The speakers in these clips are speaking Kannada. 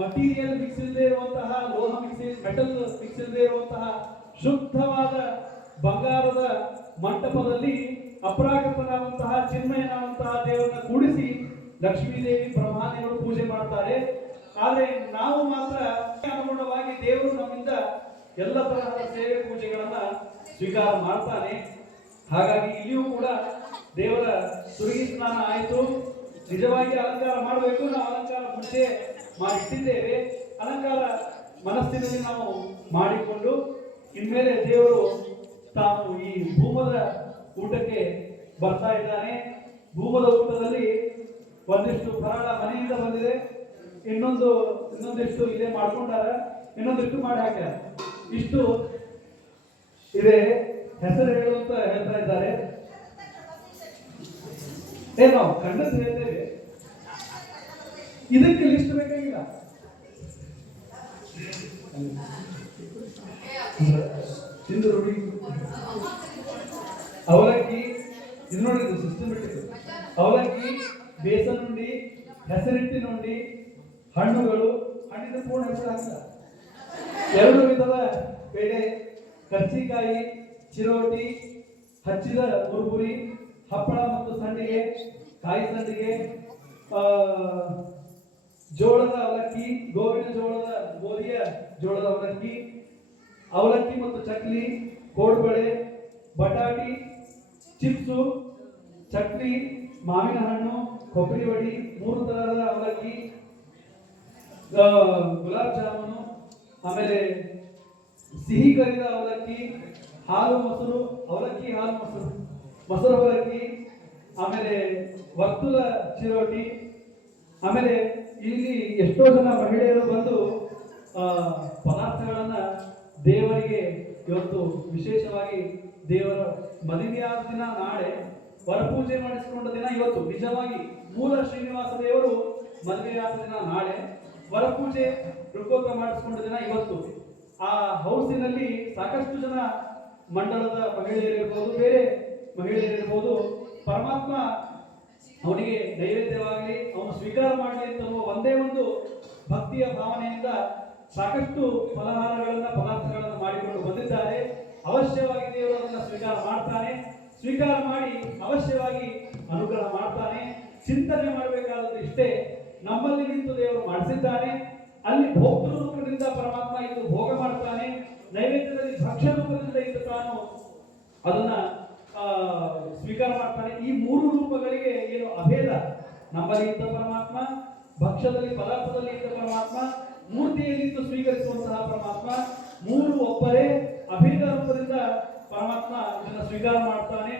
ಮಟೀರಿಯಲ್ ಮಿಕ್ಸ್ ಇಲ್ಲದೆ ಇರುವಂತಹ, ಲೋಹ ಮೆಟಲ್ ಮಿಕ್ಸ್ ಇಲ್ಲದೆ ಇರುವಂತಹ ಶುದ್ಧವಾದ ಬಂಗಾರದ ಮಂಟಪದಲ್ಲಿ ಅಪರಾಕೃತನಾದಂತಹ ಚಿನ್ಮಯನಾದಂತಹ ದೇವರನ್ನ ಕೂಡಿಸಿ ಲಕ್ಷ್ಮೀದೇವಿ ಬ್ರಹ್ಮಾದೇವರು ಪೂಜೆ ಮಾಡ್ತಾರೆ. ಆದರೆ ನಾವು ಮಾತ್ರ ಅನುಗುಣವಾಗಿ ದೇವರು ನಮ್ಮಿಂದ ಎಲ್ಲ ತರಹದ ಸೇವೆ ಪೂಜೆಗಳನ್ನ ಸ್ವೀಕಾರ ಮಾಡ್ತಾನೆ. ಹಾಗಾಗಿ ಇಲ್ಲಿಯೂ ಕೂಡ ದೇವರ ಸುರುಗಿ ಸ್ನಾನ ಆಯಿತು. ನಿಜವಾಗಿ ಅಲಂಕಾರ ಮಾಡಬೇಕು, ನಾವು ಅಲಂಕಾರ ಮುಂಚೆ ಮಾಡಿಟ್ಟಿದ್ದೇವೆ. ಅಲಂಕಾರ ಮನಸ್ಸಿನಲ್ಲಿ ನಾವು ಮಾಡಿಕೊಂಡು ಇನ್ಮೇಲೆ ದೇವರು ತಾನು ಈ ಭೂಮದ ಊಟಕ್ಕೆ ಬರ್ತಾ ಇದ್ದಾನೆ. ಭೂಮದ ಊಟದಲ್ಲಿ ಒಂದಿಷ್ಟು ಫರಾಳ ಮನೆಯಿಂದ ಬಂದಿದೆ, ಇನ್ನೊಂದಿಷ್ಟು ಇಲ್ಲೇ ಮಾಡ್ಕೊಂಡಾರ, ಇನ್ನೊಂದಿಷ್ಟು ಮಾಡಿ ಹಾಕ್ಯಾರ. ಇಷ್ಟು ಇದೆ, ಹೆಸರು ಹೇಳು ಅಂತ ಹೇಳ್ತಾ ಇದ್ದಾರೆ. ನಾವು ಕಂಡದ್ದು ಹೇಳ್ತೇವೆ, ಇದಕ್ಕೆ ಲಿಸ್ಟ್ ಬೇಕಾಗಿಲ್ಲ. ತಿಂದು ರೂಢಿ ಅವಲಕ್ಕಿ, ಇದು ನೋಡಿದ್ದು ಸಿಸ್ಟಮೆಟಿಕ್. ಅವಲಕ್ಕಿ, ಬೇಸನ್ ಉಂಡಿ, ಹೆಸರಿಟ್ಟಿನ ಉಂಡಿ, ಹಣ್ಣುಗಳು, ಹಣ್ಣಿನ ಪೂರ್ಣ ಹೆಸರು ಹಾಕಿಲ್ಲ, 2 ವಿಧದ ಬೇಳೆ, ಕರ್ಚಿಕಾಯಿ, ಚಿರೋಟಿ, ಹಚ್ಚಿದ ಮುರುಗುರಿ, ಹಪ್ಪಳ ಮತ್ತು ಸಂಡಿಗೆ, ಕಾಯಿ ಸಂಡಿಗೆ, ಜೋಳದ ಅವಲಕ್ಕಿ, ಗೋಧಿಯ ಜೋಳದ ಅವಲಕ್ಕಿ, ಅವಲಕ್ಕಿ ಮತ್ತು ಚಕ್ಲಿ, ಕೋಡ್ಬಳೆ, ಬಟಾಟಿ, ಚಿಪ್ಸು, ಚಕ್ಲಿ, ಮಾವಿನ ಹಣ್ಣು, ಕೊಬ್ಬರಿ ವಡಿ, 3 ತರಹದ ಅವಲಕ್ಕಿ, ಗುಲಾಬ್ ಜಾಮೂನು, ಆಮೇಲೆ ಸಿಹಿ ಕರಿದ ಅವಲಕ್ಕಿ, ಹಾಲು ಮೊಸರು, ಅವಲಕ್ಕಿ ಹಾಲು ಮೊಸರು ಅವಲಕ್ಕಿ, ಆಮೇಲೆ ವರ್ತುಲ ಚಿರೋಟಿ. ಆಮೇಲೆ ಇಲ್ಲಿ ಎಷ್ಟೋ ಜನ ಮಹಿಳೆಯರು ಬಂದು ಪದಾರ್ಥಗಳನ್ನ ದೇವರಿಗೆ ಇವತ್ತು ವಿಶೇಷವಾಗಿ ದೇವರ ಮದುವೆಯಾದ ದಿನ ನಾಳೆ, ವರಪೂಜೆ ಮಾಡಿಸಿಕೊಂಡ ದಿನ ಇವತ್ತು. ನಿಜವಾಗಿ ಮೂಲ ಶ್ರೀನಿವಾಸ ದೇವರು ಮದುವೆಯಾದ ದಿನ ನಾಳೆ, ವರಪೂಜೆ ಋಕೋತ್ರ ಮಾಡಿಸಿಕೊಂಡ ದಿನ ಇವತ್ತು. ಆ ಹೌಸಿನಲ್ಲಿ ಸಾಕಷ್ಟು ಜನ ಮಂಡಲದ ಮಹಿಳೆಯರಿರ್ಬೋದು, ಬೇರೆ ಮಹಿಳೆಯರಿರ್ಬೋದು, ಪರಮಾತ್ಮ ಅವನಿಗೆ ನೈವೇದ್ಯವಾಗಲಿ, ಅವನು ಸ್ವೀಕಾರ ಮಾಡಲಿ ಅಂತ ಒಂದೇ ಒಂದು ಭಕ್ತಿಯ ಭಾವನೆಯಿಂದ ಸಾಕಷ್ಟು ಫಲಹಾರಗಳನ್ನ ಪದಾರ್ಥಗಳನ್ನು ಮಾಡಿಕೊಂಡು ಬಂದಿದ್ದಾರೆ. ಅವಶ್ಯವಾಗಿ ದೇವರು ಅದನ್ನು ಸ್ವೀಕಾರ ಮಾಡ್ತಾನೆ. ಸ್ವೀಕಾರ ಮಾಡಿ ಅವಶ್ಯವಾಗಿ ಅನುಗ್ರಹ ಮಾಡ್ತಾನೆ. ಚಿಂತನೆ ಮಾಡಬೇಕಾದದ್ದು ಇಷ್ಟೇ, ನಮ್ಮಲ್ಲಿ ನಿಂತು ದೇವರು ಮಾಡಿಸಿದ್ದಾನೆ. ಅಲ್ಲಿ ಭೋಕ್ತೃ ರೂಪದಿಂದ ಪರಮಾತ್ಮ ಇದ್ದು ಭೋಗ ಮಾಡ್ತಾನೆ. ನೈವೇದ್ಯದಲ್ಲಿ ಭಕ್ಷ್ಯ ರೂಪದಿಂದ ಇದ್ದು ತಾನು ಅದನ್ನ ಸ್ವೀಕಾರ ಮಾಡ್ತಾನೆ. ಈ 3 ರೂಪಗಳಿಗೆ ಏನು ಅಭೇದ, ನಮ್ಮಲ್ಲಿ ಇದ್ದ ಪರಮಾತ್ಮ, ಭಕ್ಷ್ಯದಲ್ಲಿ ಪದಾರ್ಥದಲ್ಲಿ ಇದ್ದ ಪರಮಾತ್ಮ, ಮೂರ್ತಿಯಲ್ಲಿದ್ದು ಸ್ವೀಕರಿಸುವಂತಹ ಪರಮಾತ್ಮ, 3 ಒಬ್ಬರೇ. ಅಭೇದ ರೂಪದಿಂದ ಪರಮಾತ್ಮ ಇದನ್ನು ಸ್ವೀಕಾರ ಮಾಡ್ತಾನೆ.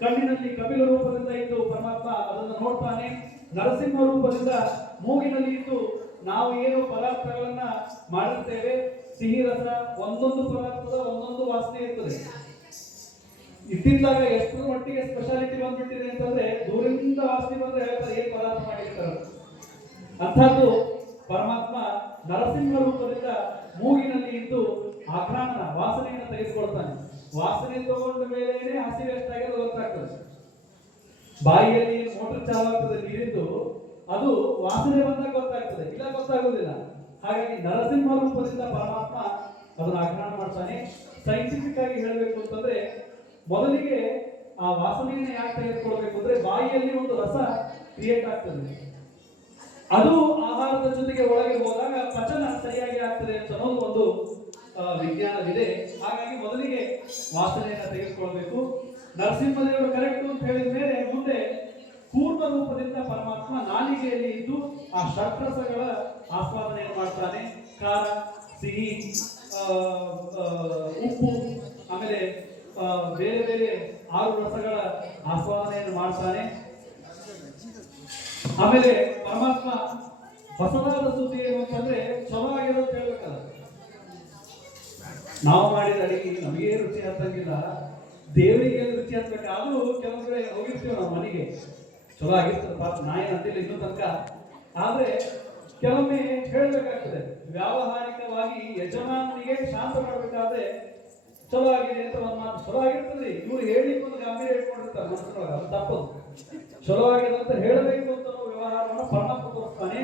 ಕಣ್ಣಿನಲ್ಲಿ ಕಪಿಲ ರೂಪದಿಂದ ಇದ್ದು ಪರಮಾತ್ಮ ಅದನ್ನು ನೋಡ್ತಾನೆ. ನರಸಿಂಹ ರೂಪದಿಂದ ಮೂಗಿನಲ್ಲಿ ಇದ್ದು ನಾವು ಏನು ಪದಾರ್ಥಗಳನ್ನ ಮಾಡಿರ್ತೇವೆ, ಸಿಹಿ ರಸ, ಒಂದೊಂದು ಪದಾರ್ಥದ ಒಂದೊಂದು ವಾಸನೆ ಇರ್ತದೆ. ಇತ್ತಿದ್ದಾಗ ಎಷ್ಟು ಮಟ್ಟಿಗೆ ಸ್ಪೆಷಾಲಿಟಿ ಬಂದ್ಬಿಟ್ಟಿದೆ ಅಂತಂದ್ರೆ, ದೂರದಿಂದ ವಾಸನೆ ಬಂದ್ರೆ ಹೇಳ್ತಾರೆ ಏನ್ ಪದಾರ್ಥ ಮಾಡಿರ್ತಾರೆ. ಅಂಥದ್ದು ಪರಮಾತ್ಮ ನರಸಿಂಹ ರೂಪದಿಂದ ಮೂಗಿನಲ್ಲಿ ಇದ್ದು ಆಘ್ರಾಣನ ವಾಸನೆಯನ್ನು ತೆಗೆದುಕೊಳ್ತಾನೆ. ವಾಸನೆ ತಗೊಂಡ ಮೇಲೇನೆ ಹಸಿವೆ ಎಷ್ಟಾಗಿದೆ ಗೊತ್ತಾಗ್ತದೆ. ಬಾಯಿಯಲ್ಲಿ ಮೋಟರ್ ಚಾಲು ಆಗ್ತದೆ ನೀರಿಂದು, ಅದು ವಾಸನೆ ಬಂದಾಗ ಗೊತ್ತಾಗ್ತದೆ, ಇಲ್ಲ ಗೊತ್ತಾಗೋದಿಲ್ಲ. ಹಾಗಾಗಿ ನರಸಿಂಹ ರೂಪದಿಂದ ಪರಮಾತ್ಮ ಅದನ್ನು ಆಘ್ರಾಣ ಮಾಡ್ತಾನೆ. ಸೈಂಟಿಫಿಕ್ ಆಗಿ ಹೇಳಬೇಕು ಅಂತಂದ್ರೆ, ಮೊದಲಿಗೆ ಆ ವಾಸನೆಯನ್ನು ಯಾಕೆ ತೆಗೆದುಕೊಳ್ಬೇಕು ಅಂದ್ರೆ, ಬಾಯಿಯಲ್ಲಿ ಒಂದು ರಸ ಕ್ರಿಯೇಟ್ ಆಗ್ತದೆ. ಅದು ಆಹಾರದ ಜೊತೆಗೆ ಒಳಗೆ ಹೋದಾಗ ಪಚನ ಸರಿಯಾಗಿ ಆಗ್ತದೆ ಅಂತ ಅನ್ನೋದು ಒಂದು ವಿಜ್ಞಾನವಿದೆ. ಹಾಗಾಗಿ ಮೊದಲಿಗೆ ವಾಸನೆಯನ್ನು ತೆಗೆದುಕೊಳ್ಬೇಕು. ನರಸಿಂಹದೇವರು ಕರೆಕ್ಟ್ ಅಂತ ಹೇಳಿದ ಮೇಲೆ ಮುಂದೆ ಕೂರ್ಮ ರೂಪದಿಂದ ಪರಮಾತ್ಮ ನಾಲಿಗೆಯಲ್ಲಿ ಇದ್ದು ಆ ಷಟ್ರಸಗಳ ಆಸ್ವಾದನೆಯನ್ನು ಮಾಡ್ತಾನೆ. ಖಾರ, ಸಿಹಿ, ಉಪ್ಪು, ಆಮೇಲೆ ಬೇರೆ ಬೇರೆ 6 ರಸಗಳ ಆಸ್ವಾದನೆಯನ್ನು ಮಾಡ್ತಾನೆ. ಆಮೇಲೆ ಪರಮಾತ್ಮ ಹೊಸದಾದ ಸುದ್ದಿ ಏನು ಅಂತಂದ್ರೆ, ಚಲೋ ಆಗಿರೋದು ಹೇಳ್ಬೇಕಲ್ಲ. ನಾವು ಮಾಡಿದ ಅಡಿಗೆ ನಮಗೆ ರುಚಿ ಹತ್ತಂಗಿಲ್ಲ, ದೇವರಿಗೆ ರುಚಿ ಹತ್ಬೇಕು. ಆದ್ರೂ ಕೆಲವು ಕಡೆ ಹೋಗಿರ್ತೀವಿ ನಾವು ಮನೆಗೆ, ಚಲೋ ಆಗಿರ್ತದೆ ಪಾಪ, ನಾ ಏನಂತಿಲ್ಲ ಇನ್ನೂ ತನಕ. ಆದ್ರೆ ಕೆಲವೊಮ್ಮೆ ಹೇಳ್ಬೇಕಾಗ್ತದೆ, ವ್ಯಾವಹಾರಿಕವಾಗಿ ಯಜಮಾನಿಗೆ ಶಾಂತ ಮಾಡಬೇಕಾದ್ರೆ ಚಲೋ ಆಗಿದೆ ಅಂತ ಒಂದು ಮಾತು ಚಲೋ ಆಗಿರ್ತದೆ. ಇವ್ರು ಹೇಳಿ ಒಂದು ಗಾಂಭೀರ್ಯ ಇಟ್ಕೊಂಡಿರ್ತಾರೆ ಮನಸ್ಸಿನೊಳಗೆ, ಅದು ತಪ್ಪದು. ಚಲೋ ಆಗಿದೆ ಅಂತ ಹೇಳಬೇಕು ಅಂತ ವ್ಯವಹಾರವನ್ನು ಪರಮಾತ್ಮ ತೋರಿಸ್ತಾನೆ.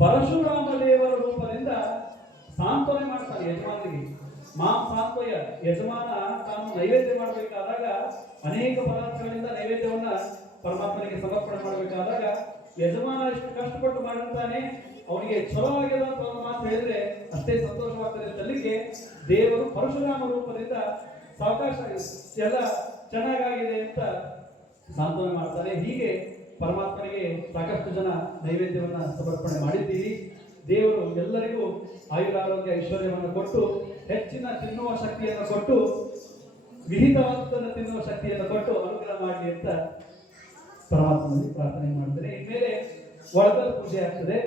ಪರಶುರಾಮ ದೇವರ ರೂಪದಿಂದ ಸಾಂತ್ವನೆ ಮಾಡ್ತಾನೆ ಯಜಮಾನಿಗೆ. ಮಾಂ ಸಾಂತ್ವಯ, ಯಜಮಾನ ತಾನು ನೈವೇದ್ಯ ಮಾಡಬೇಕಾದಾಗ ಅನೇಕ ಪದಾರ್ಥಗಳಿಂದ ನೈವೇದ್ಯವನ್ನ ಪರಮಾತ್ಮನಿಗೆ ಸಮರ್ಪಣೆ ಮಾಡಬೇಕಾದಾಗ ಯಜಮಾನ ಎಷ್ಟು ಕಷ್ಟಪಟ್ಟು ಮಾಡಿರ್ತಾನೆ, ಅವನಿಗೆ ಚಲೋ ಆಗ್ಯದ ಅಂತ ಒಂದು ಮಾತು ಹೇಳಿದ್ರೆ ಅಷ್ಟೇ ಸಂತೋಷವಾಗ್ತದೆ ಅಂತಲಿಕ್ಕೆ ದೇವರು ಪರಶುರಾಮ ರೂಪದಿಂದ ಸಾವಕಾಶ ಎಲ್ಲ ಚೆನ್ನಾಗಾಗಿದೆ ಅಂತ ಸಾಂತ್ವನ ಮಾಡ್ತಾರೆ. ಹೀಗೆ ಪರಮಾತ್ಮನಿಗೆ ಸಾಕಷ್ಟು ಜನ ನೈವೇದ್ಯವನ್ನ ಸಮರ್ಪಣೆ ಮಾಡಿದ್ದೀರಿ. ದೇವರು ಎಲ್ಲರಿಗೂ ಆಯುರಾರೋಗ್ಯ ಐಶ್ವರ್ಯವನ್ನು ಕೊಟ್ಟು ಹೆಚ್ಚಿನ ತಿನ್ನುವ ಶಕ್ತಿಯನ್ನು ಕೊಟ್ಟು ವಿಹಿತವಾದದ್ದನ್ನು ತಿನ್ನುವ ಶಕ್ತಿಯನ್ನು ಕೊಟ್ಟು ಅನುಗ್ರಹ ಮಾಡಲಿ ಅಂತ ಪರಮಾತ್ಮನಲ್ಲಿ ಪ್ರಾರ್ಥನೆ ಮಾಡ್ತೇನೆ. ಇನ್ಮೇಲೆ ಒಳಗಲ್ ಪೂಜೆ ಆಗ್ತದೆ.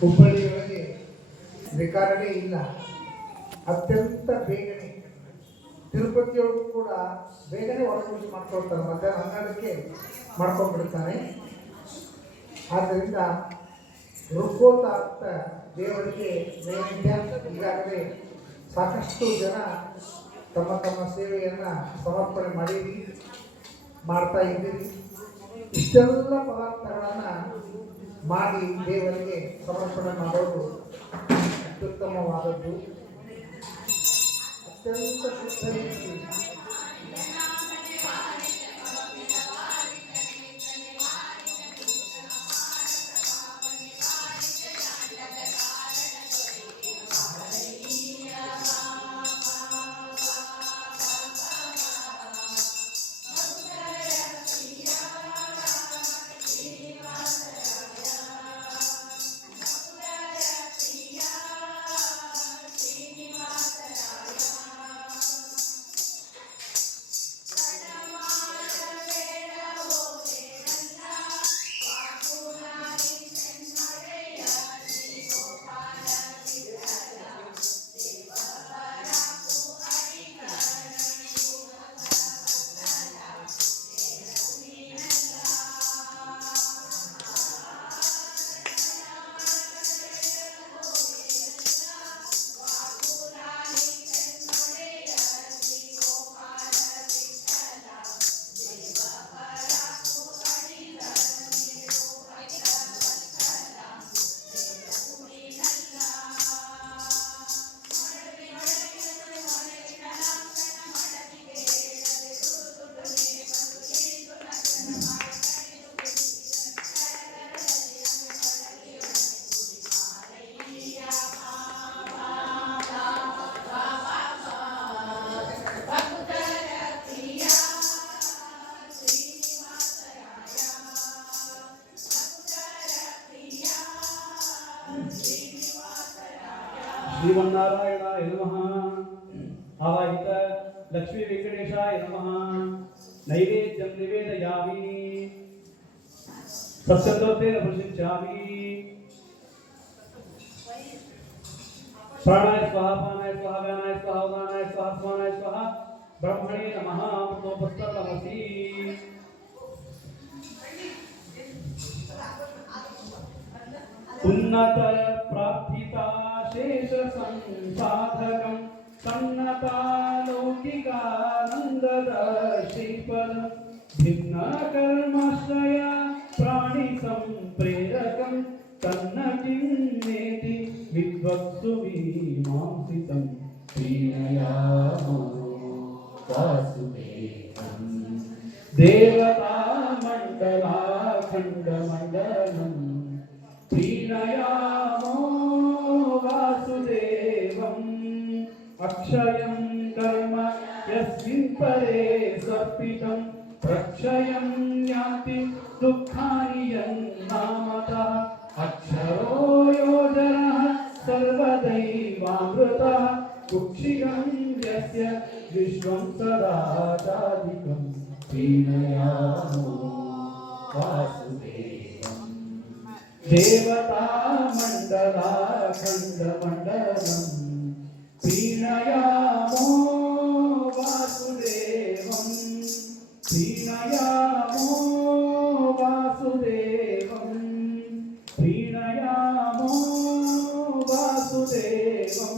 ಹುಬ್ಬಳ್ಳಿಯೊಳಗೆ ರೆಕಾರ್ಡೇ ಇಲ್ಲ, ಅತ್ಯಂತ ಬೇಗನೆ. ತಿರುಪತಿಯೊಳಗೂ ಕೂಡ ಬೇಗನೆ ಹೊರಪೂಜೆ ಮಾಡ್ಕೊಳ್ತಾರೆ, ಮಧ್ಯಾಹ್ನ 12ಕ್ಕೆ ಮಾಡ್ಕೊಂಡ್ಬಿಡ್ತಾನೆ. ಆದ್ದರಿಂದ ಋಗ್ಗೋತ ಅಂತ ದೇವರಿಗೆ ನೈವೇದ್ಯ ಈಗಾಗಲೇ ಸಾಕಷ್ಟು ಜನ ತಮ್ಮ ತಮ್ಮ ಸೇವೆಯನ್ನು ಸಮರ್ಪಣೆ ಮಾಡ್ತಾ ಇದ್ದೀರಿ. ಇಷ್ಟೆಲ್ಲ ಪದಾರ್ಥಗಳನ್ನು ಮಾಡಿ ದೇವರಿಗೆ ಸಮರ್ಪಣೆ ಮಾಡೋದು ಅತ್ಯುತ್ತಮವಾದದ್ದು. ಅತ್ಯಂತ ಶುದ್ಧ ರೀತಿ ಶ್ರೀಮನ್ನಾರಾಯಣಾಯ ನಮಃ. ಆವಾಹಿತ ಲಕ್ಷ್ಮೀ ವೆಂಕಟೇಶಾಯ ನಮಃ. ನೈವೇದ್ಯಂ ನಿವೇದಯಾಮಿ ಸತ್ಸಂದೋತ್ತೇನ ಪ್ರಶಿಂಚಾಮಿ. ಪ್ರಾಣಾಯ ಸ್ವಾಹ, ಪಾನಾಯ ಸ್ವಾಹ, ವ್ಯಾನಾಯ ಸ್ವಾಹ, ಉದಾನಾಯ ಸ್ವಾಹ, ಸ್ಮಾನಾಯ ಸ್ವಾಹ. ಬ್ರಹ್ಮಣೇ ನಮಃ. ಅಮೃತೋಪಸ್ತರಮಸಿ. ಉನ್ನತ ಪ್ರಾರ್ಥಿತಾ ಶೇಷ ಸಂಸಾಧಕಂ ಸನ್ನತಾ ಲೌಕಿಕಾನಂದದ ಶ್ರೀಪದ ಭಿನ್ನ ಕರ್ಮಾಶ್ರಯ ಪ್ರಾಣಿ ಸಂಪ್ರೇರಕಂ ತನ್ನ ಕಿನ್ನೇತಿ ವಿದ್ವತ್ಸು ಮೀಮಾಂಸಿತಂ ಪ್ರೀಣಯಾಮೋ ವಾಸುದೇವಂ. ದೇವತಾ ಮಂಡಲಾಖಂಡ ಮಂಡಲಂ ಪ್ರೀಣಯಾಮೋ ವಾಸುದೇವಂ. ಅಕ್ಷಯಂ ಕರ್ಮ ಯಸ್ಮಿನ್ ಪರೇ ಸರ್ಪಿತಂ ಪ್ರಕ್ಷಯಂ ಯಾಂತಿ ದುಃಖಾನಿ ಯನ್ನಾಮತಃ. ಅಕ್ಷರೋ ಯೋಜನಃ ಸರ್ವದೈವಾಮೃತಃ ಕುಕ್ಷಿಗಂ ಯಸ್ಯ ವಿಶ್ವಂ ಸದಾಚಾಧಿಕಂ ಪ್ರೀಣಯಾಮೋ ವಾಸುದೇವಂ. ದೇವತಾ ಮಂಡಲಾಖಂಡ ಮಂಡಲಂ ಪ್ರೀಣಯಾಮೋ ವಾಸುದೇವಂ. ಪ್ರೀಣಯಾಮೋ ವಾಸುದೇವಂ. ಪ್ರೀಣಯಾಮೋ ವಾಸುದೇವಂ.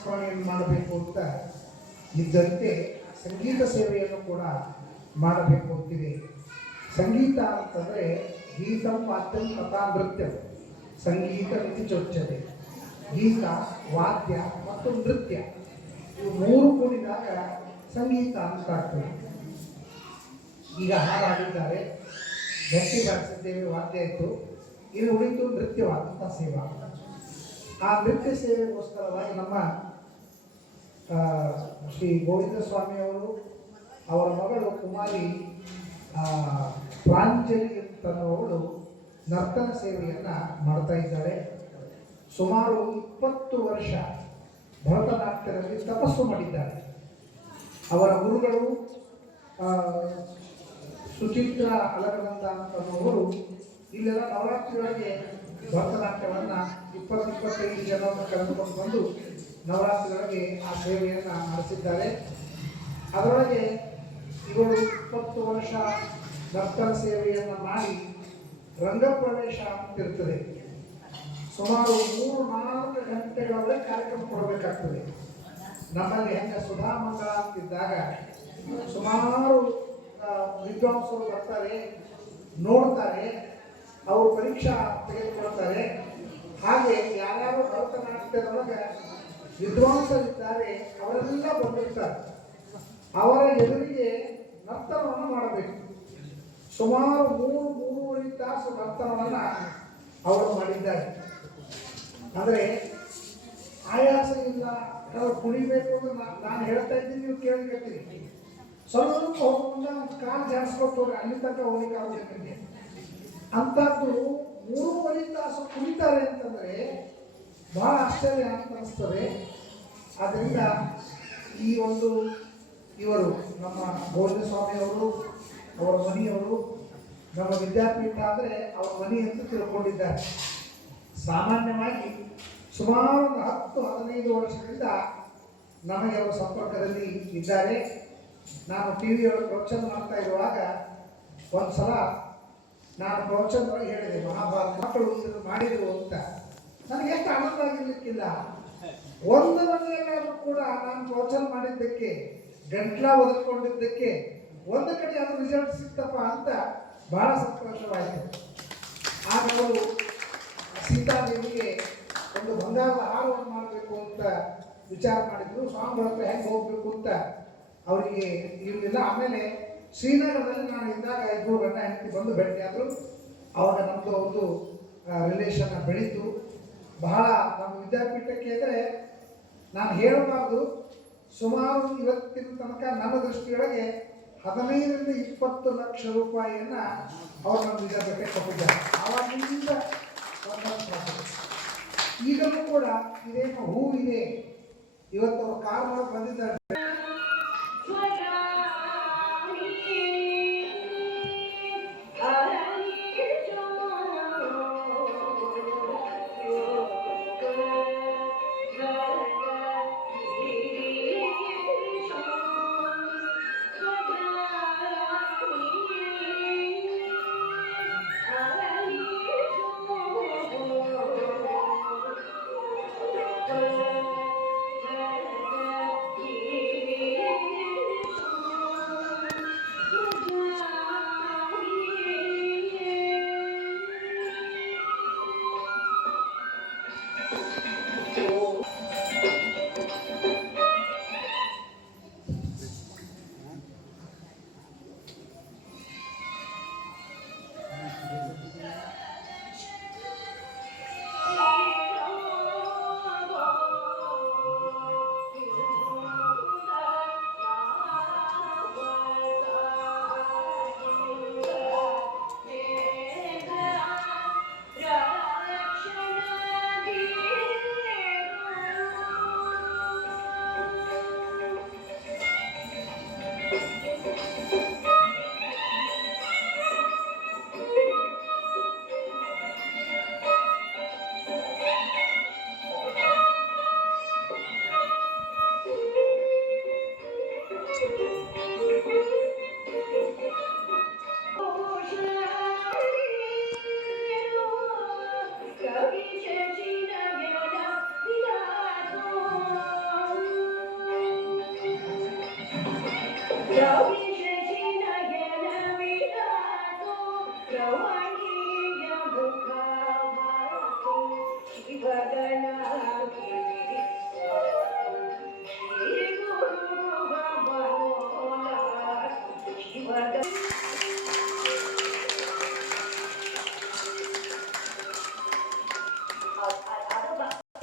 ಸ್ಮರಣೆಯನ್ನು ಮಾಡಬೇಕು ಅಂತ ಇದ್ದಂತೆ ಸಂಗೀತ ಸೇವೆಯನ್ನು ಕೂಡ ಮಾಡಬೇಕು ಅಂತಿದೆ. ಸಂಗೀತ ಅಂತಂದರೆ ಗೀತಂ ವಾದ್ಯಂ ಕಥಾ ನೃತ್ಯ. ಸಂಗೀತ ರುಚಿಚೊಚ್ಚದೆ, ಗೀತ, ವಾದ್ಯ ಮತ್ತು ನೃತ್ಯ ಇವು ಮೂರು ಕೂಡಿದಾಗ ಸಂಗೀತ ಅಂತ ಆಗ್ತದೆ. ಈಗ ಹಾಡಾಡಿದ್ದಾರೆ, ಗಟ್ಟಿ ಬಾರಿಸಿದ್ದೇವೆ, ವಾದ್ಯ ಇತ್ತು. ಇಲ್ಲಿ ಉಳಿತು ನೃತ್ಯವಾದಂಥ ಸೇವಾ. ಆ ನೃತ್ಯ ಸೇವೆಗೋಸ್ಕರವಾಗಿ ನಮ್ಮ ಶ್ರೀ ಗೋವಿಂದ ಸ್ವಾಮಿಯವರು ಅವರ ಮಗಳು ಕುಮಾರಿ ಪ್ರಾಂಜಲಿ ಅಂತನ್ನುವವಳು ನರ್ತನ ಸೇವೆಯನ್ನು ಮಾಡ್ತಾ ಇದ್ದಾರೆ. ಸುಮಾರು 20 ವರ್ಷ ಭರತನಾಟ್ಯದಲ್ಲಿ ತಪಸ್ಸು ಮಾಡಿದ್ದಾರೆ. ಅವರ ಗುರುಗಳು ಸುಚಿತ್ರ ಅಲಗನಂದ ಅಂತನ್ನುವರು ಇಲ್ಲೆಲ್ಲ ನವರಾತ್ರಿಯೊಳಗೆ ಭರತನಾಟ್ಯವನ್ನು 20-25 ಜನರನ್ನು ಕರೆದುಕೊಂಡು ಬಂದು ನವರಾತ್ರಿಯೊಳಗೆ ಆ ಸೇವೆಯನ್ನು ನಡೆಸಿದ್ದಾರೆ. ಅದರೊಳಗೆ ಇವರು 20 ವರ್ಷ ನರ್ತನ ಸೇವೆಯನ್ನು ಮಾಡಿ ರಂಗಪ್ರವೇಶ ಅಂತಿರ್ತದೆ. ಸುಮಾರು 3-4 ಗಂಟೆಗಳವರೆಗೆ ಕಾರ್ಯಕ್ರಮ ಕೊಡಬೇಕಾಗ್ತದೆ. ನಮ್ಮಲ್ಲಿ ಹೆಂಗೆ ಸುಧಾಮಂಗಳ ಅಂತಿದ್ದಾಗ ಸುಮಾರು ವಿದ್ವಾಂಸರು ಬರ್ತಾರೆ, ನೋಡ್ತಾರೆ, ಅವರು ಪರೀಕ್ಷಾ ತೆಗೆದುಕೊಳ್ತಾರೆ. ಹಾಗೆ ಯಾರ್ಯಾರು ಭರತನಾಟ್ಯದೊಳಗೆ ವಿದ್ವಾಂಸರಿದ್ದಾರೆ ಅವರೆಲ್ಲ ಬಂದಿರ್ತಾರೆ. ಅವರ ಎದುರಿಗೆ ನರ್ತನವನ್ನು ಮಾಡಬೇಕು. ಸುಮಾರು 3-3.5 ತಾಸು ನರ್ತನವನ್ನು ಅವರು ಮಾಡಿದ್ದಾರೆ. ಅಂದರೆ ಆಯಾಸ ಇಲ್ಲ, ನಾವು ಕುಡಿಬೇಕು ಅಂದ್ರೆ ನಾನು ಹೇಳ್ತಾ ಇದ್ದೀನಿ, ನೀವು ಕೇಳಿಕತ್ತೀರಿ. ಸ್ವಲ್ಪ ಹೋಗ್ಕೊಂಡು ಕಾಲು ಜಾಡಿಸ್ಕೊಟ್ಟು ಅಲ್ಲಿ ತನಕ ಹೋಗ್ಲಿಕ್ಕೆ ಅಂಥದ್ದು 3.5 ತಾಸು ಕುಡಿತಾರೆ ಅಂತಂದರೆ ಬಹಳ ಆಶ್ಚರ್ಯ ಅಂತ ಅನಿಸ್ತದೆ. ಆದ್ದರಿಂದ ಈ ಒಂದು ಇವರು ನಮ್ಮ ಗೋವಿಂದ ಸ್ವಾಮಿಯವರು, ಅವರ ಮನೆಯವರು, ನಮ್ಮ ವಿದ್ಯಾಪೀಠ ಅಂದರೆ ಅವರ ಮನೆ ಅಂತ ತಿಳ್ಕೊಂಡಿದ್ದಾರೆ. ಸಾಮಾನ್ಯವಾಗಿ ಸುಮಾರು 10-15 ವರ್ಷದಿಂದ ನಮಗೆ ಅವರ ಸಂಪರ್ಕದಲ್ಲಿ ಇದ್ದಾರೆ. ನಾನು ಟಿ ವಿಯೊಳಗೆ ಪ್ರವಚನ ಮಾಡ್ತಾ ಇರುವಾಗ ಒಂದು ಸಲ ನಾನು ಪ್ರವಚನದೊಳಗೆ ಹೇಳಿದೆ, ಮಹಾಭಾರತ ಮಕ್ಕಳು ಇದನ್ನು ಮಾಡಿದರು ಅಂತ. ನನಗೆ ಎಷ್ಟು ಆನಂದ ಆಗಿರ್ಲಿಕ್ಕಿಲ್ಲ. ಒಂದು ಮನೆಯಲ್ಲಾದರೂ ಕೂಡ ನಾನು ಪ್ರವಚನ ಮಾಡಿದ್ದಕ್ಕೆ, ಗಂಟ್ಲ ಒದರ್ಕೊಂಡಿದ್ದಕ್ಕೆ ಒಂದು ಕಡೆ ಅದು ರಿಸಲ್ಟ್ ಸಿಕ್ತಪ್ಪ ಅಂತ ಬಹಳ ಸಂತೋಷವಾಯಿತು. ಆಗ ಅವರು ಸೀತಾದೇವಿಗೆ ಒಂದು ಬಂಗಾರದ ಹಾರವನ್ನು ಮಾಡಬೇಕು ಅಂತ ವಿಚಾರ ಮಾಡಿದ್ರು. ಸ್ವಾಮಿಗಳ ಹತ್ರ ಹೆಂಗೆ ಹೋಗ್ಬೇಕು ಅಂತ ಅವರಿಗೆ ಇರಲಿಲ್ಲ. ಆಮೇಲೆ ಶ್ರೀನಗರದಲ್ಲಿ ನಾನು ಇದ್ದಾಗ ಇಬ್ಬರು ಗಂಡ ಹೆಂಡತಿ ಬಂದು ಭೇಟಿಯಾದರು. ಆವಾಗ ನಮ್ಮದು ಒಂದು ರಿಲೇಷನ್ ಬೆಳೀತು. ಬಹಳ ನಮ್ಮ ವಿದ್ಯಾಪೀಠಕ್ಕೆ ಅಂದರೆ ನಾನು ಹೇಳಬಾರ್ದು, ಸುಮಾರು ಇವತ್ತಿನ ತನಕ ನನ್ನ ದೃಷ್ಟಿಯೊಳಗೆ 15-20 ಲಕ್ಷ ರೂಪಾಯಿಯನ್ನು ಅವರು ನಮ್ಮ ವಿದ್ಯಾಪೀಠಕ್ಕೆ ಕೊಟ್ಟಿದ್ದಾರೆ. ಆವಾಗಿನಿಂದ ಈಗಲೂ ಕೂಡ ಇದೇನು ಹೂ ಇದೆ. ಇವತ್ತು ಅವರು ಕಾರ್ ಮಾಡಿ ಬಂದಿದ್ದಾರೆ.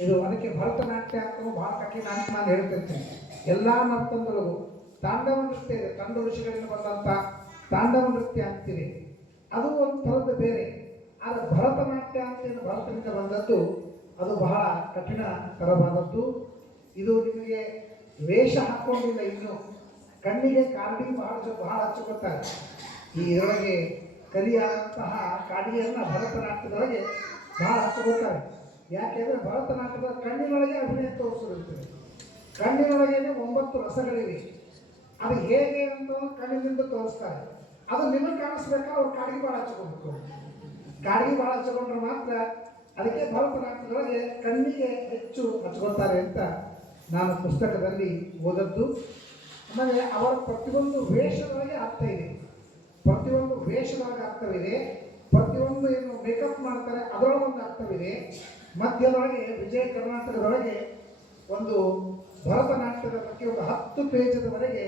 ಇದು ಅದಕ್ಕೆ ಭರತನಾಟ್ಯ ಅಂತಲೂ ಬಹಳ ಕಠಿಣ ಅಂತ ನಾನು ಹೇಳ್ತಿರ್ತೇನೆ. ಎಲ್ಲ ನರ್ತನದೊಳಗೂ ತಾಂಡವ ನೃತ್ಯ ಇದೆ. ತಂಡ ಋಷಿಗಳಿಂದ ಬಂದಂಥ ತಾಂಡವ ನೃತ್ಯ ಅಂತೀವಿ, ಅದು ಒಂದು ಥರದ್ದು ಬೇರೆ. ಆದರೆ ಭರತನಾಟ್ಯ ಅಂತೇನು ಭರತನಿಂದ ಬಂದದ್ದು ಅದು ಬಹಳ ಕಠಿಣ ತರವಾದದ್ದು. ಇದು ನಿಮಗೆ ವೇಷ ಹಾಕ್ಕೊಂಡಿಲ್ಲ, ಇನ್ನು ಕಣ್ಣಿಗೆ ಕಾಡಿ ಬಹಳ ಹಚ್ಚಿಕೊಳ್ತಾರೆ. ಈ ಇದರೊಳಗೆ ಕಲಿಯಾದಂತಹ ಕಾಡಿಯನ್ನು ಭರತನಾಟ್ಯದೊಳಗೆ ಬಹಳ ಹಚ್ಚಿಕೊಳ್ತಾರೆ. ಯಾಕೆಂದರೆ ಭರತನಾಟ್ಯದ ಕಣ್ಣಿನೊಳಗೆ ಅಭಿನಯ ತೋರಿಸಿರುತ್ತದೆ. ಕಣ್ಣಿನೊಳಗೇನೆ 9 ರಸಗಳಿವೆ. ಅದು ಹೇಗೆ ಅಂತ ಕಣ್ಣಿನಿಂದ ತೋರಿಸ್ತಾರೆ. ಅದು ನಿಮಗೆ ಕಾಣಿಸ್ಬೇಕಾ, ಅವ್ರು ಕಾಡಿಗೆ ಭಾಳ ಹಚ್ಕೊಬೇಕು. ಕಾಡಿಗೆ ಭಾಳ ಹಚ್ಕೊಂಡ್ರೆ ಮಾತ್ರ ಅದಕ್ಕೆ ಭರತನಾಟ್ಯದೊಳಗೆ ಕಣ್ಣಿಗೆ ಹೆಚ್ಚು ಹಚ್ಕೊಳ್ತಾರೆ ಅಂತ ನಾನು ಪುಸ್ತಕದಲ್ಲಿ ಓದದ್ದು. ಆಮೇಲೆ ಅವರ ಪ್ರತಿಯೊಂದು ವೇಷದೊಳಗೆ ಅರ್ಥ ಇದೆ. ಪ್ರತಿಯೊಂದು ವೇಷದೊಳಗೆ ಅರ್ಥವಿದೆ. ಪ್ರತಿಯೊಂದು ಏನು ಮೇಕಪ್ ಮಾಡ್ತಾರೆ ಅದರೊಳಗೊಂದು ಅರ್ಥವಿದೆ. ಮಧ್ಯದೊಳಗೆ ವಿಜಯ ಕರ್ನಾಟಕದೊಳಗೆ ಒಂದು ಭರತನಾಟ್ಯದ ಬಗ್ಗೆ ಒಂದು 10 ಪೇಜದವರೆಗೆ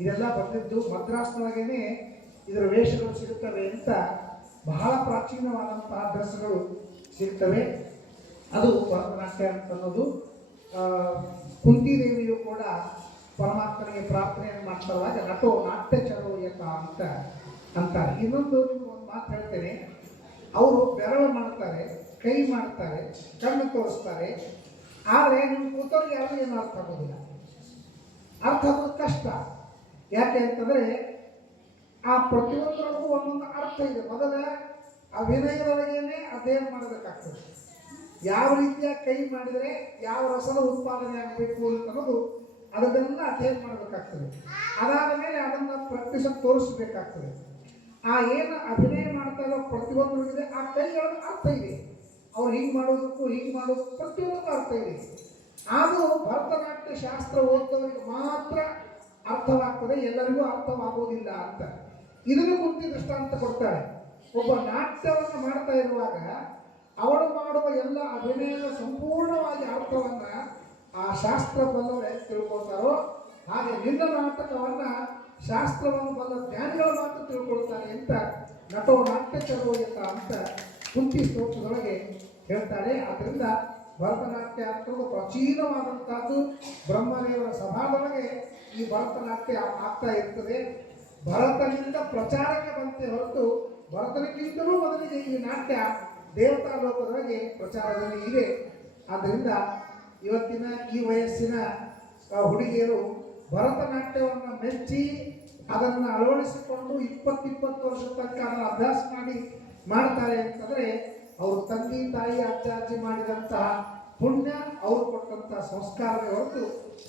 ಇದೆಲ್ಲ ಬಂದಿದ್ದು. ಮದ್ರಾಸ್ನೊಳಗೇನೆ ಇದರ ವೇಷಗಳು ಸಿಗುತ್ತವೆ ಅಂತ ಬಹಳ ಪ್ರಾಚೀನವಾದಂತಹ ಡ್ರೆಸ್ಗಳು ಸಿಗ್ತವೆ. ಅದು ಭರತನಾಟ್ಯ ಅಂತ ಅನ್ನೋದು. ಕುಂತಿದೇವಿಯು ಕೂಡ ಪರಮಾತ್ಮನಿಗೆ ಪ್ರಾರ್ಥನೆಯನ್ನು ಮಾಡ್ತಾವಾಗ ನಟೋ ನಾಟ್ಯ ಚರೋಯತ ಅಂತ ಅಂತಾರೆ. ಇನ್ನೊಂದು ನಿಮ್ಗೆ ಒಂದು ಮಾತು ಹೇಳ್ತೇನೆ. ಅವರು ಬೆರಳು ಮಾಡ್ತಾರೆ, ಕೈ ಮಾಡ್ತಾರೆ, ಕಣ್ಣು ತೋರಿಸ್ತಾರೆ. ಆದರೆ ನಿಮ್ಮ ಕೂತವ್ರಿಗೆ ಯಾರು ಏನು ಅರ್ಥ ಆಗೋದಿಲ್ಲ. ಅರ್ಥ ಆಗೋದು ಕಷ್ಟ. ಯಾಕೆ ಅಂತಂದರೆ ಆ ಪ್ರತಿಯೊಂದರಲ್ಲೂ ಒಂದೊಂದು ಅರ್ಥ ಇದೆ. ಮೊದಲ ಅಭಿನಯದೊಳಗೇನೆ ಅಧ್ಯಯನ ಮಾಡಬೇಕಾಗ್ತದೆ. ಯಾವ ರೀತಿಯ ಕೈ ಮಾಡಿದರೆ ಯಾವ ರಸದ ಉತ್ಪಾದನೆ ಆಗಬೇಕು ಅನ್ನೋದು ಅದನ್ನೆಲ್ಲ ಅಧ್ಯಯನ ಮಾಡಬೇಕಾಗ್ತದೆ. ಅದಾದ ಮೇಲೆ ಅದನ್ನು ಪ್ರಾಕ್ಟೀಸ್ ತೋರಿಸಬೇಕಾಗ್ತದೆ. ಆ ಏನು ಅಭಿನಯ ಮಾಡ್ತಾ ಇರೋ ಪ್ರತಿಯೊಂದರಿಗಿದೆ ಆ ಕೈಯೊಳಗೆ ಅರ್ಥ ಇದೆ. ಅವ್ರು ಹಿಂಗೆ ಮಾಡೋದಕ್ಕೂ ಹಿಂಗೆ ಮಾಡೋದಕ್ಕೂ ಪ್ರತಿಯೊಂದಕ್ಕೂ ಅರ್ಥ ಇದೆ. ಅದು ಭರತನಾಟ್ಯ ಶಾಸ್ತ್ರ ಓದಿದವರಿಗೆ ಮಾತ್ರ ಅರ್ಥವಾಗ್ತದೆ, ಎಲ್ಲರಿಗೂ ಅರ್ಥವಾಗುವುದಿಲ್ಲ ಅಂತ. ಇದನ್ನು ಕುರಿತು ದೃಷ್ಟಾಂತ ಕೊಡ್ತಾಳೆ. ಒಬ್ಬ ನಾಟ್ಯವನ್ನು ಮಾಡ್ತಾ ಇರುವಾಗ ಅವಳು ಮಾಡುವ ಎಲ್ಲ ಅಭಿನಯದ ಸಂಪೂರ್ಣವಾಗಿ ಅರ್ಥವನ್ನ ಆ ಶಾಸ್ತ್ರ ಬಲ್ಲವರೇ ತಿಳ್ಕೊಳ್ತಾರೋ ಹಾಗೆ ನಿನ್ನ ನಾಟಕವನ್ನ ಶಾಸ್ತ್ರವನ್ನು ಬಲ್ಲ ಜ್ಞಾನಿಗಳು ಮಾತ್ರ ತಿಳ್ಕೊಳ್ತಾರೆ ಅಂತ ನಟೋ ನಾಟ್ಯ ಚಲೋಯತ ಅಂತ ಕುಂತಿ ಸ್ತೋತ್ರದೊಳಗೆ ಹೇಳ್ತಾರೆ. ಆದ್ದರಿಂದ ಭರತನಾಟ್ಯ ಅನ್ನೋದು ಪ್ರಾಚೀನವಾದಂತಹದ್ದು. ಬ್ರಹ್ಮದೇವರ ಸಭಾದೊಳಗೆ ಈ ಭರತನಾಟ್ಯ ಆಗ್ತಾ ಇರ್ತದೆ. ಭರತನಿಂದ ಪ್ರಚಾರಕ್ಕೆ ಬಂತೆ ಹೊರತು ಭರತನಿಗಿಂತಲೂ ಮೊದಲಿಗೆ ಈ ನಾಟ್ಯ ದೇವತಾ ಲೋಕದೊಳಗೆ ಪ್ರಚಾರದಲ್ಲಿ ಇದೆ. ಆದ್ದರಿಂದ ಇವತ್ತಿನ ಈ ವಯಸ್ಸಿನ ಹುಡುಗಿಯರು ಭರತನಾಟ್ಯವನ್ನು ಮೆಚ್ಚಿ ಅದನ್ನು ಅಳವಡಿಸಿಕೊಂಡು 20 ವರ್ಷದ ತನಕ ಅದನ್ನು ಅಭ್ಯಾಸ ಮಾಡ್ತಾರೆ ಅಂತಂದ್ರೆ ಅವರು ತಂದೆ ತಾಯಿ ಅಜ್ಜಿ ಮಾಡಿದಂತಹ ಪುಣ್ಯ, ಅವರು ಕೊಟ್ಟಂತಹ ಸಂಸ್ಕಾರವೇ ಹೊರತು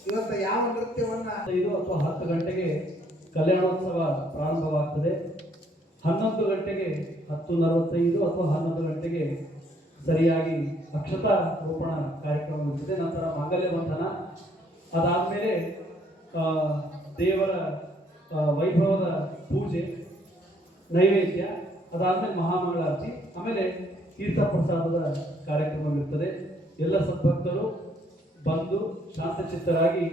ಇವತ್ತು ಯಾವ ನೃತ್ಯವನ್ನ 5 ಅಥವಾ 10 ಗಂಟೆಗೆ ಕಲ್ಯಾಣೋತ್ಸವ ಪ್ರಾರಂಭವಾಗ್ತದೆ. 11 ಗಂಟೆಗೆ 10:45 ಅಥವಾ 11 ಗಂಟೆಗೆ ಸರಿಯಾಗಿ ಅಕ್ಷತಾ ರೋಪಣ ಕಾರ್ಯಕ್ರಮ ಇರ್ತದೆ. ನಂತರ ಮಾಂಗಲ್ಯ ಬಂಧನ, ಅದಾದಮೇಲೆ ದೇವರ ವೈಭವದ ಪೂಜೆ, ನೈವೇದ್ಯ, ಅದಾದಮೇಲೆ ಮಹಾಮಂಗಳಾರತಿ, ಆಮೇಲೆ ತೀರ್ಥ ಪ್ರಸಾದದ ಕಾರ್ಯಕ್ರಮವಿರುತ್ತದೆ. ಎಲ್ಲ ಸದ್ಭಕ್ತರು ಬಂದು ಶಾಂತಚಿತ್ತರಾಗಿ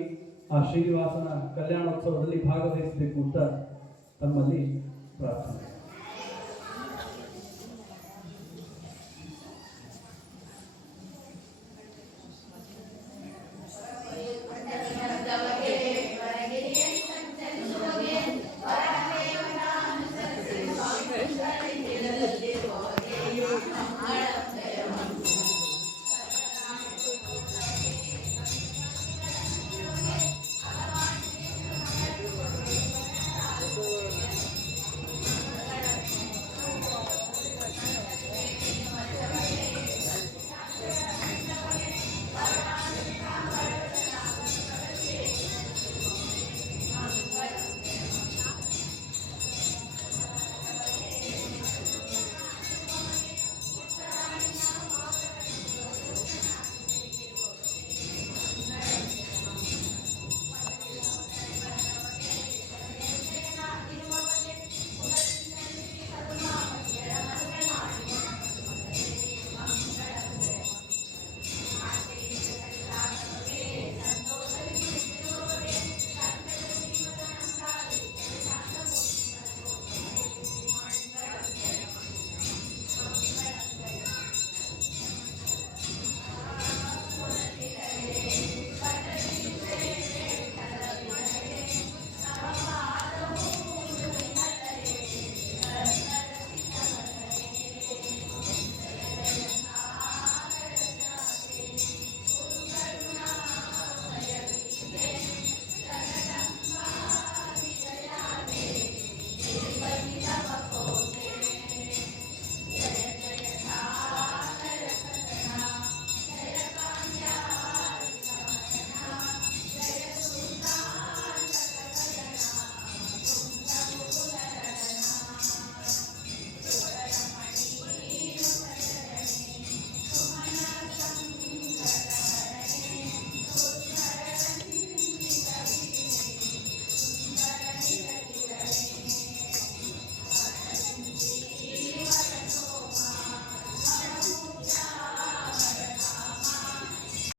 ಆ ಶ್ರೀನಿವಾಸನ ಕಲ್ಯಾಣೋತ್ಸವದಲ್ಲಿ ಭಾಗವಹಿಸಬೇಕು ಅಂತ ತಮ್ಮಲ್ಲಿ ಪ್ರಾರ್ಥನೆ.